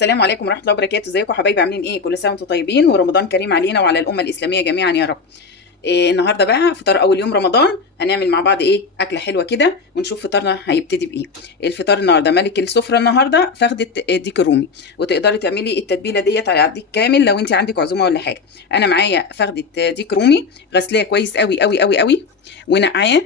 السلام عليكم ورحمه الله وبركاته. ازيكم حبايبي؟ عاملين ايه؟ كل سنه وانتم طيبين ورمضان كريم علينا وعلى الامه الاسلاميه جميعا يا رب. النهارده بقى فطار اول يوم رمضان، هنعمل مع بعض اكله حلوه كده ونشوف فطارنا هيبتدي بايه. الفطار النهارده ملك السفره النهارده فخده ديك الرومي، وتقدري تعملي التتبيله ديت على الديك كامل لو انت عندك عزومه ولا حاجه. انا معايا فخده ديك رومي غسلاه كويس قوي قوي قوي قوي، ونقعاه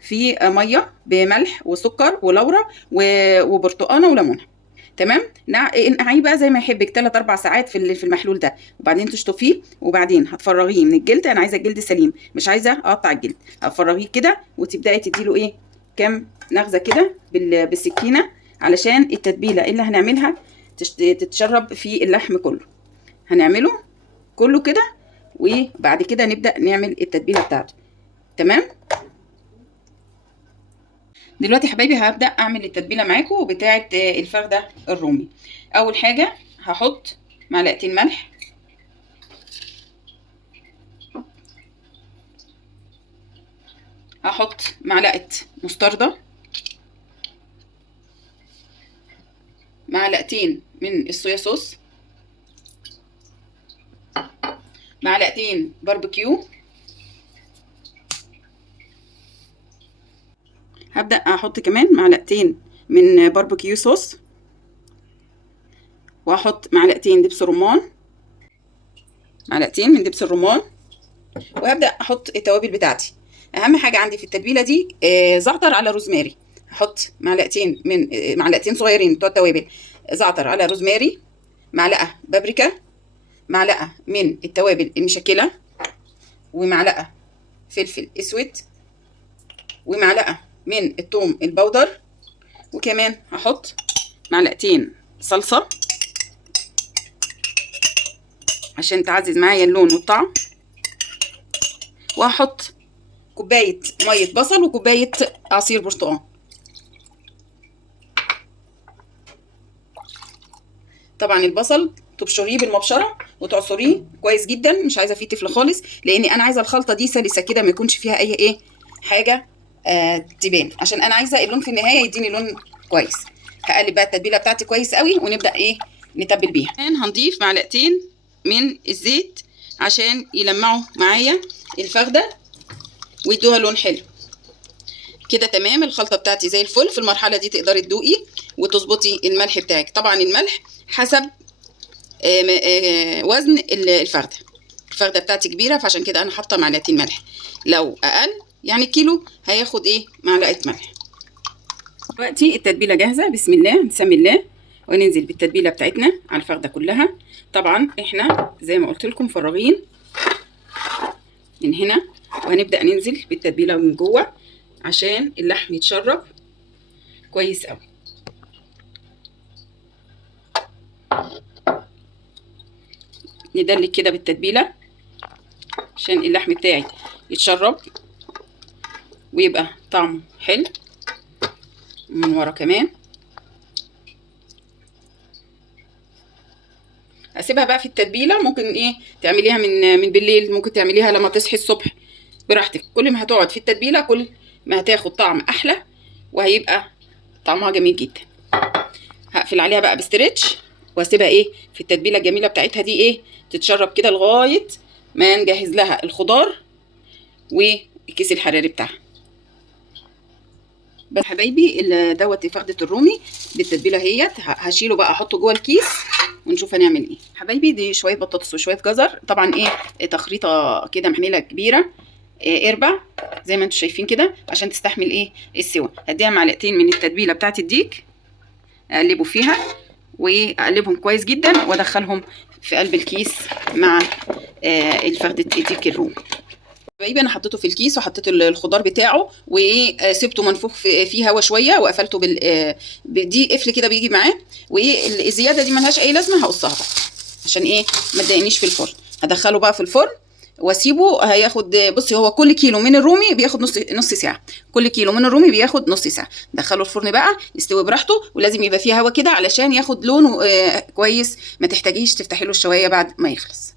في ميه بملح وسكر ولورا وبرتقانه وليمونه. تمام. نقعيه بقى زي ما يحبك 3 4 ساعات في المحلول ده، وبعدين تشطفيه، وبعدين هتفرغيه من الجلد. انا عايزه الجلد سليم، مش عايزه اقطع الجلد. هتفرغيه كده وتبداي تديله كام نغزه كده بالسكينه، علشان التتبيله اللي هنعملها تتشرب في اللحم كله. هنعمله كله كده، وبعد كده نبدا نعمل التتبيله بتاعته. تمام. دلوقتي حبايبي هبدأ اعمل التتبيلة معاكم بتاعة الفخدة الرومي. اول حاجة هحط معلقتين ملح، هحط معلقة مستردة، معلقتين من الصويا صوص، معلقتين باربيكيو. هبدأ احط كمان معلقتين من باربيكيو صوص، وهحط معلقتين دبس رمان، معلقتين من دبس الرمان، وهبدأ احط التوابل بتاعتي. اهم حاجة عندي في التتبيلة دي زعتر على روزماري. هحط معلقتين صغيرين بتوع التوابل، زعتر على روزماري، معلقة بابريكا، معلقة من التوابل المشكلة، ومعلقة فلفل اسود، ومعلقة من الثوم البودر، وكمان هحط معلقتين صلصة عشان تعزز معايا اللون والطعم، وهحط كوباية مية بصل وكوباية عصير برتقال. طبعا البصل تبشريه بالمبشرة وتعصريه كويس جدا، مش عايزة فيه تفل خالص، لان انا عايزة الخلطة دي سلسة كده، ما يكونش فيها اي حاجة تبان، عشان انا عايزة اللون في النهاية يديني لون كويس. هقلب بقى التتبيلة بتاعتي كويس قوي، ونبدأ نتبل بيها. هنضيف معلقتين من الزيت عشان يلمعوا معايا الفخدة ويدوها لون حلو كده. تمام. الخلطة بتاعتي زي الفل. في المرحلة دي تقدري تدوقي وتظبطي الملح بتاعك. طبعا الملح حسب وزن الفخدة بتاعتي كبيرة، فعشان كده انا حاطة معلقتين ملح. لو اقل يعني كيلو هياخد معلقة ملح. دلوقتي التتبيلة جاهزة. بسم الله، نسمي الله وننزل بالتتبيلة بتاعتنا على الفخدة كلها. طبعا احنا زي ما قلت لكم فراغين من هنا، وهنبدأ ننزل بالتتبيلة من جوه عشان اللحم يتشرب كويس قوي. ندلك كده بالتتبيلة عشان اللحم بتاعي يتشرب ويبقى طعمه حلو. من ورا كمان هسيبها بقى في التتبيلة. ممكن تعمليها من بالليل، ممكن تعمليها لما تصحي الصبح، براحتك. كل ما هتقعد في التتبيلة كل ما هتاخد طعم احلى، وهيبقى طعمها جميل جدا. هقفل عليها بقى بستريتش، واسيبها في التتبيله الجميله بتاعتها دي تتشرب كده لغايه ما نجهز لها الخضار والكيس الحراري بتاعها. بس حبايبي دوت فخده الرومي بالتتبيله اهيت. هشيله بقى احطه جوه الكيس ونشوف هنعمل ايه. حبايبي دي شويه بطاطس وشويه جزر، طبعا تخريطه كده محمله كبيره، اربع زي ما انتم شايفين كده عشان تستحمل السوا. هديها معلقتين من التتبيله بتاعت الديك، اقلبه فيها واقلبهم كويس جدا، وادخلهم في قلب الكيس مع الفخده الديك الرومي. حبايبي انا حطيته في الكيس وحطيت الخضار بتاعه وسبته منفوخ فيه هوا شويه، وقفلته دي قفل كده بيجي معاه. والزياده دي ملهاش اي لازمه، هقصها بقى عشان ما تضايقنيش في الفرن. هدخله بقى في الفرن واسيبه. هياخد، بصي، هو كل كيلو من الرومي بياخد نص ساعه. كل كيلو من الرومي بياخد نص ساعه. دخله الفرن بقى يستوي براحته، ولازم يبقى فيه هوا كده علشان ياخد لون كويس، ما تحتاجيش تفتحي له الشوايه بعد ما يخلص.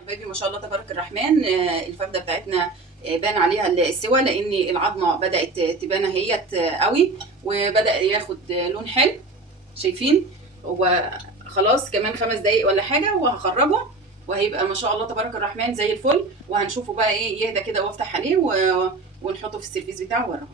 حبايبي ما شاء الله تبارك الرحمن، الفخده بتاعتنا بان عليها السوا، لان العظمه بدات تبان اهيت قوي، وبدا ياخد لون حلو. شايفين؟ وخلاص كمان 5 دقايق ولا حاجه وهخرجه، وهيبقى ما شاء الله تبارك الرحمن زي الفل. وهنشوفه بقى ايه يهدى كده وافتح عليه ونحطه في السيرفيس بتاعه ورا.